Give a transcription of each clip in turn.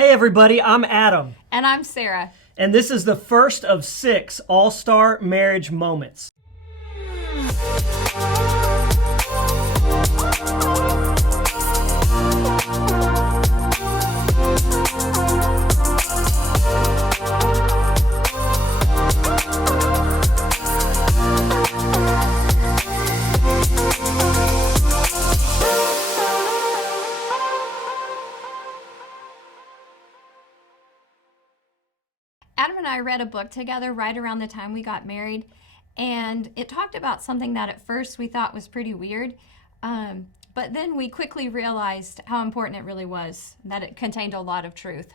Hey everybody, I'm Adam, And I'm Sarah. and this is the first of 6 All-Star Marriage Moments. Adam and I read a book together right around the time we got married, and it talked about something that at first we thought was pretty weird, but then we quickly realized how important it really was, that it contained a lot of truth.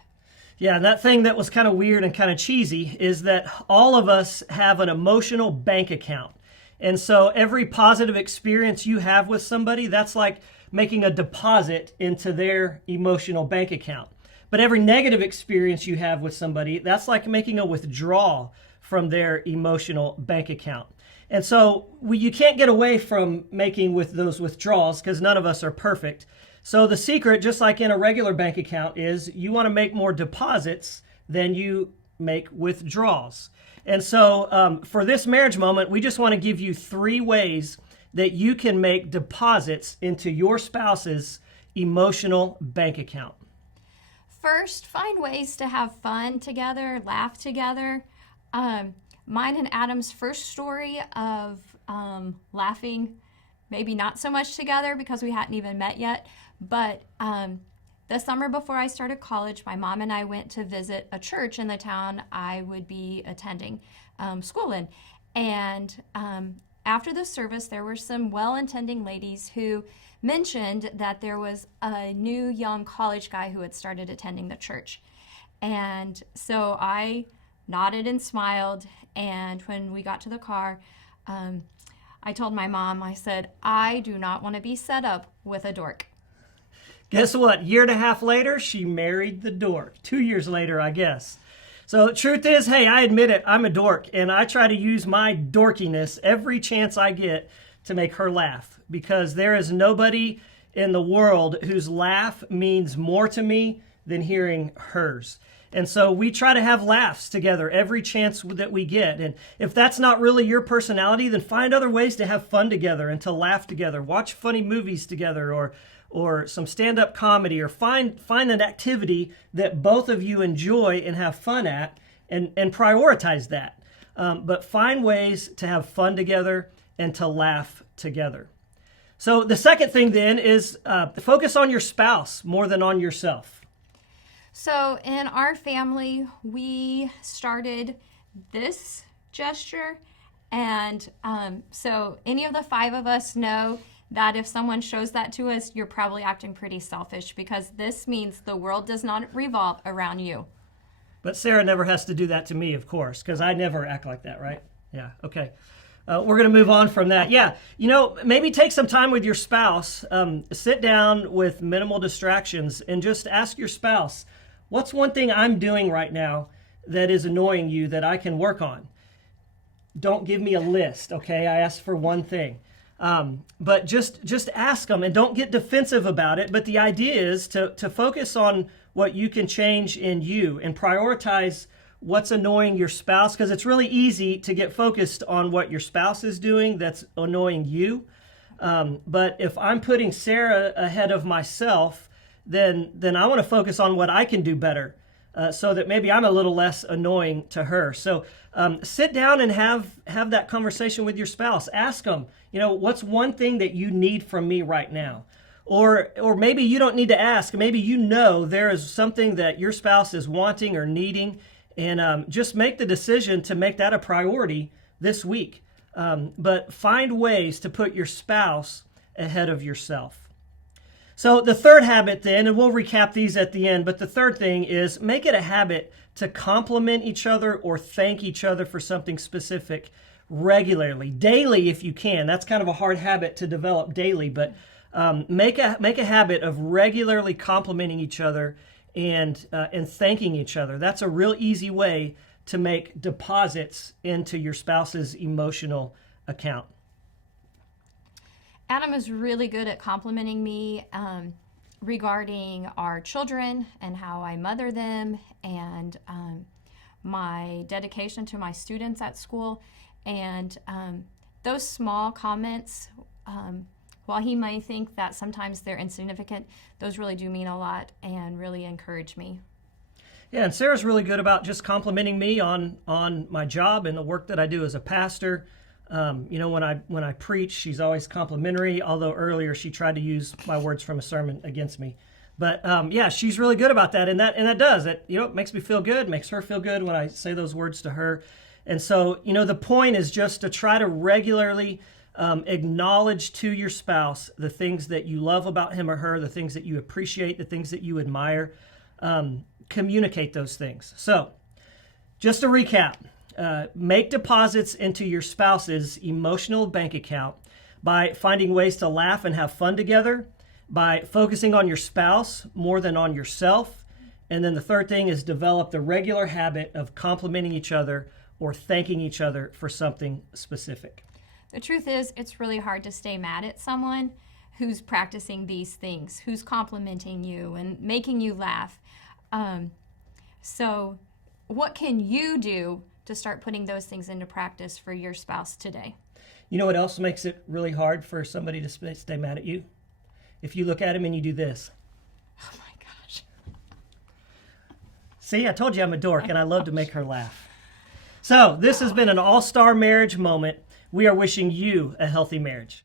Yeah, and that thing that was kind of weird and kind of cheesy is that all of us have an emotional bank account. And so every positive experience you have with somebody, that's like making a deposit into their emotional bank account. But every negative experience you have with somebody, that's like making a withdrawal from their emotional bank account. And so you can't get away from making with those withdrawals because none of us are perfect. So the secret, just like in a regular bank account, is you want to make more deposits than you make withdrawals. And so for this marriage moment, we just want to give you 3 ways that you can make deposits into your spouse's emotional bank account. First, find ways to have fun together, laugh together. Mine and Adam's first story of laughing, maybe not so much together because we hadn't even met yet, but the summer before I started college, my mom and I went to visit a church in the town I would be attending school in. And after the service, there were some well-intending ladies who mentioned that there was a new young college guy who had started attending the church. And so I nodded and smiled, and when we got to the car, I told my mom, I said, I do not want to be set up with a dork. Guess what? 1.5 years later, she married the dork. 2 years later, I guess. So truth is, hey, I admit it, I'm a dork, and I try to use my dorkiness every chance I get to make her laugh, because there is nobody in the world whose laugh means more to me than hearing hers. And so we try to have laughs together every chance that we get. And if that's not really your personality, then find other ways to have fun together and to laugh together. Watch funny movies together, or some stand-up comedy, or find an activity that both of you enjoy and have fun at, and prioritize that. But find ways to have fun together and to laugh together. So the second thing then is focus on your spouse more than on yourself. So in our family, we started this gesture, and so any of the 5 of us know that if someone shows that to us, you're probably acting pretty selfish, because this means the world does not revolve around you. But Sarah never has to do that to me, of course, because I never act like that, right? Yeah, okay. We're going to move on from that. Yeah, maybe take some time with your spouse. Sit down with minimal distractions and just ask your spouse, what's one thing I'm doing right now that is annoying you that I can work on? Don't give me a list, okay? I asked for one thing. But just ask them, and don't get defensive about it. But the idea is to focus on what you can change in you and prioritize what's annoying your spouse, because it's really easy to get focused on what your spouse is doing that's annoying you. But if I'm putting Sarah ahead of myself, then I want to focus on what I can do better, so that maybe I'm a little less annoying to her. So sit down and have that conversation with your spouse. Ask them, what's one thing that you need from me right now? Or maybe you don't need to ask. Maybe there is something that your spouse is wanting or needing, and just make the decision to make that a priority this week. But find ways to put your spouse ahead of yourself. So the third habit then, and we'll recap these at the end, but the third thing is make it a habit to compliment each other or thank each other for something specific regularly, daily if you can. That's kind of a hard habit to develop daily, but make a habit of regularly complimenting each other and thanking each other. That's a real easy way to make deposits into your spouse's emotional account. Adam is really good at complimenting me. regarding our children and how I mother them, and my dedication to my students at school. And those small comments, while he may think that sometimes they're insignificant, those really do mean a lot and really encourage me. Yeah, and Sarah's really good about just complimenting me on my job and the work that I do as a pastor. When I preach, she's always complimentary, although earlier she tried to use my words from a sermon against me. But yeah, she's really good about that, and that does it. It makes me feel good, makes her feel good when I say those words to her. And so, the point is just to try to regularly acknowledge to your spouse the things that you love about him or her, the things that you appreciate, the things that you admire. Communicate those things. So, just to recap, make deposits into your spouse's emotional bank account by finding ways to laugh and have fun together, by focusing on your spouse more than on yourself. And then the third thing is develop the regular habit of complimenting each other or thanking each other for something specific. The truth is, it's really hard to stay mad at someone who's practicing these things, who's complimenting you and making you laugh. So what can you do to start putting those things into practice for your spouse today? You know what else makes it really hard for somebody to stay mad at you? If you look at him and you do this. Oh my gosh. See, I told you I'm a dork and I love to make her laugh. So this has been an all-star marriage moment. We are wishing you a healthy marriage.